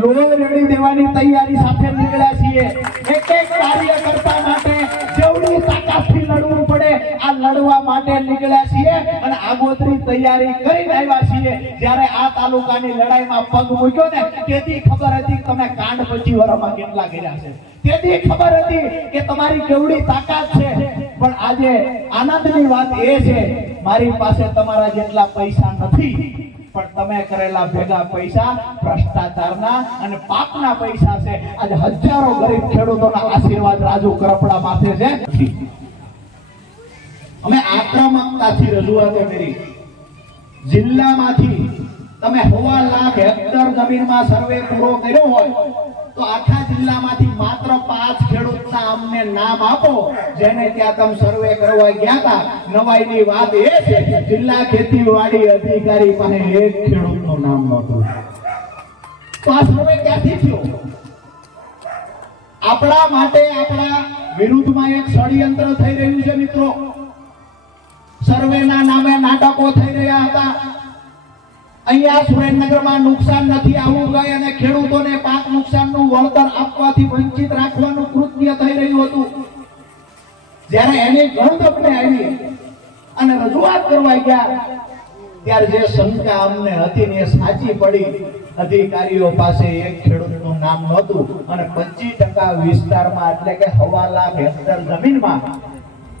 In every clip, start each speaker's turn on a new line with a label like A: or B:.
A: લોહી રેડી દેવાની તૈયારી સાથે નીકળ્યા છીએ. એક એક કાર્યકર્તા માટે જેવડી તાકાતથી લડવું પડે, આ લડવા માટે નીકળ્યા છીએ અને આગોતરી તૈયારી કરી આવ્યા છીએ. જ્યારે આ તાલુકાની લડાઈમાં પગ મૂક્યો ને, તેથી ખબર હતી તમે કાંડ પછી વરામાં કેટલા ગયા છે. તેથી ખબર હતી કે તમારી કેવડી તાકાત છે. પણ આજે આનંદની વાત એ છે, મારી પાસે તમારા જેટલા પૈસા નથી. પણ તમે કરેલા ભેગા પૈસા ભ્રષ્ટાચારના અને પાપના પૈસા છે. આજે હજારો ગરીબ ખેડૂતોના આશીર્વાદ રાજુ કરપડા માથે છે. અમે આક્રમકતાથી રજૂઆતો કરી. જિલ્લામાંથી તમે સવા લાખ હેક્ટર જમીનમાં સર્વે પૂરો કર્યો હોય, તો આખા જિલ્લામાંથી માત્ર પાંચ ખેડૂતના અમને નામ આપો, જેને ત્યાં તમે સર્વે કરવા ગયા હતા. નવાઈની વાત એ છે, જિલ્લા ખેતીવાડી અધિકારી પાસે એક ખેડૂતનું નામ નહોતું. તો આ સર્વે ક્યાંથી થયો? આપણા માટે આપણા વિરુદ્ધમાં એક ષડયંત્ર થઈ રહ્યું છે મિત્રો. સર્વેના નામે નાટકો થઈ રહ્યા હતા. અહીંયા સુરેન્દ્રનગરમાં નુકસાન નથી આવવું ગઈ અને ખેડૂતોને પાક નુકસાનનું વળતર આપવાથી વંચિત રાખવાનું કૃત્ય થઈ રહ્યું હતું. જ્યારે એની ગણતરને આવી અને રજૂઆત કરવા ગયા, ત્યારે જે શંકા અમને હતી ને સાચી પડી. અધિકારીઓ પાસે એક ખેડૂતનું નામ નહોતું અને પચીસ ટકા વિસ્તારમાં એટલે કે હવા લાખ હેક્ટર જમીનમાં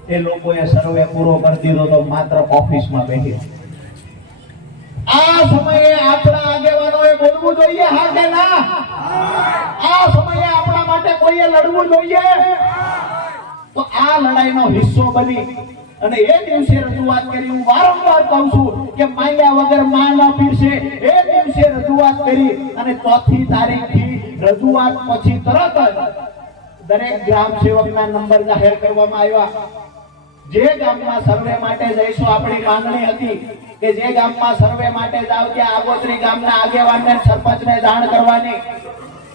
A: એ લોકોએ સર્વે પૂરો કરી દીધો તો માત્ર ઓફિસમાં બેસી આ સમયે આપણા આગેવાનોએ બોલવું જોઈએ, હા કે ના? આ સમયે આપણા માટે કોઈએ લડવું જોઈએ? તો આ લડાઈનો હિસ્સો બની અને એ દિવસે રજૂઆત કરી, હું વારંવાર કહું છું કે માયા વગરમાં ન પીરશે એ દિવસે રજૂઆત કરી અને ચોથી તારીખથી રજૂઆત પછી તરત જ દરેક ગ્રામ સેવકના નંબર જાહેર કરવામાં આવ્યા. જે ગામમાં સર્વે માટે જઈશું, આપણી માંગણી હતી કે જે ગામમાં સર્વે માટે જાવ ત્યાં આગોતરી ગામના આગેવાનને સરપંચને જાણ કરવાની.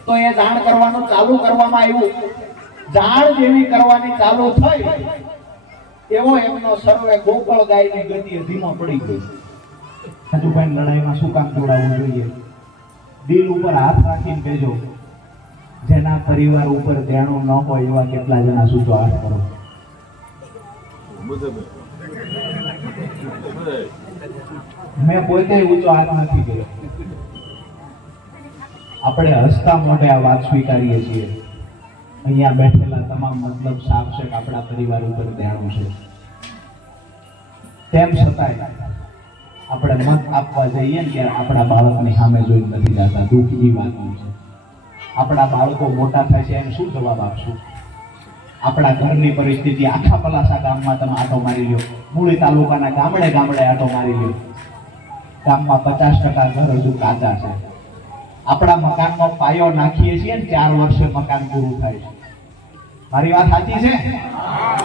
A: તો એ જાણ કરવાનું ચાલુ કરવામાં આવ્યું. જાણ જેવી કરવાની ચાલુ થઈ, એવો એમનો સર્વે ગોકળ ગાયની ગતિએ ધીમો પડી ગયો. રાજુભાઈ લડાઈમાં શું કામ જોડાવવું જોઈએ? દિલ ઉપર હાથ રાખીને કહેજો, જેના પરિવાર ઉપર દેણું ન હોય એવા કેટલા જણા સૂચો હાથ કરો? મેં પોતે ઊંચો હાથ નથી કર્યો. આપણે હસતા મોઢે આ વાત સ્વીકારીએ છીએ. અહીંયા બેઠેલા તમામ મતલબ સાફ છે આપણા પરિવાર ઉપર ધ્યાન છે. તેમ છતાંય આપણે મત આપવા જઈએ ને ત્યારે આપણા બાળકની સામે જોઈ નથી જતા. દુઃખની વાત છે. આપણા બાળકો મોટા થાય છે એમ શું જવાબ આપશું? આપણા ઘરની પરિસ્થિતિ, આખા પલાસા ગામમાં તમે આટો મારી લ્યો. મૂળી તાલુકાના ગામડે ગામડે આટો મારી લ્યો. ગામમાં પચાસ ટકા ઘર હજુ કાચા છે. આપણા મકાનમાં પાયો નાખીએ છીએ ને ચાર વર્ષે મકાન પૂરું થાય છે. મારી વાત સાચી છે?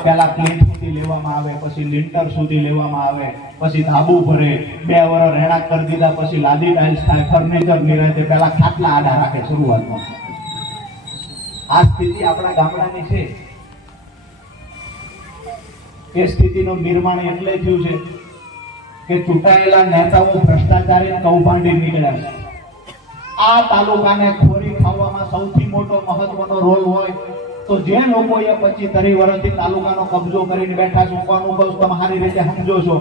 A: પેલા પ્લેટ સુધી લેવામાં આવે, પછી લિન્ટર સુધી લેવામાં આવે, પછી ધાબુ ભરે, બે વર્ષ રહેણાંક કરી દીધા, પછી લાદી ટાઇલ્સ થાય ફર્નિચર નિરાતે પેલા ખાટલા આડા રાખે, શરૂઆતમાં. આ સ્થિતિ આપણા ગામડાની છે. એ સ્થિતિનું નિર્માણ એટલે થયું છે કે ચૂંટાયેલા નેતાઓ ભ્રષ્ટાચારી કૌભાંડી નીકળ્યા છે. આ તાલુકાને ખોરી ખાવામાં સૌથી મોટો મહત્વનો રોલ હોય તો જે લોકો એ પચીસ ત્રીસ વર્ષથી તાલુકાનો કબજો કરીને બેઠા છો કહું તમે સારી રીતે સમજો છો.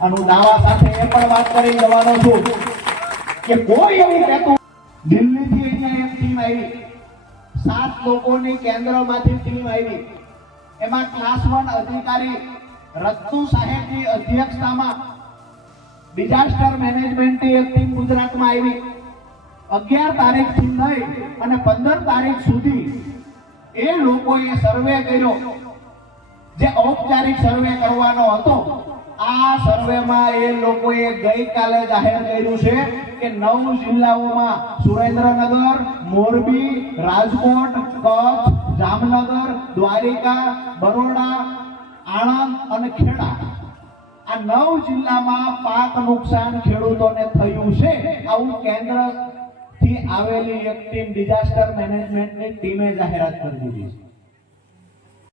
A: અને દાવા સાથે એ પણ વાત કરી જવાનો છું કે કોઈ એવું કહેતું દિલ્હીથી અહીંયા એક ટીમ આવી. સાત લોકોની કેન્દ્રમાંથી ટીમ આવી. એમાં ક્લાસ વન અધિકારી રત્તુ સાહેબની અધ્યક્ષતામાં ડિઝાસ્ટર મેનેજમેન્ટની એક ટીમ ગુજરાતમાં આવી. અગિયાર તારીખથી લઈ અને પંદર તારીખ સુધી એ લોકોએ સર્વે કર્યો. જે ઔપચારિક સર્વે કરવાનો હતો, આ સર્વેમાં એ લોકોએ ગઈકાલે જાહેર કર્યું છે કે નવ જિલ્લાઓમાં સુરેન્દ્રનગર, મોરબી, રાજકોટ, કચ્છ, જામનગર દ્વારિકા, બરોડા, આણંદ અને ખેડા. આ નવ જિલ્લામાં પાક નુકસાન ખેડૂતોને થયું છે. આવું કેન્દ્રથી આવેલી એક ટીમ ડિઝાસ્ટર મેનેજમેન્ટની ટીમે જાહેરાત કરી દીધી છે.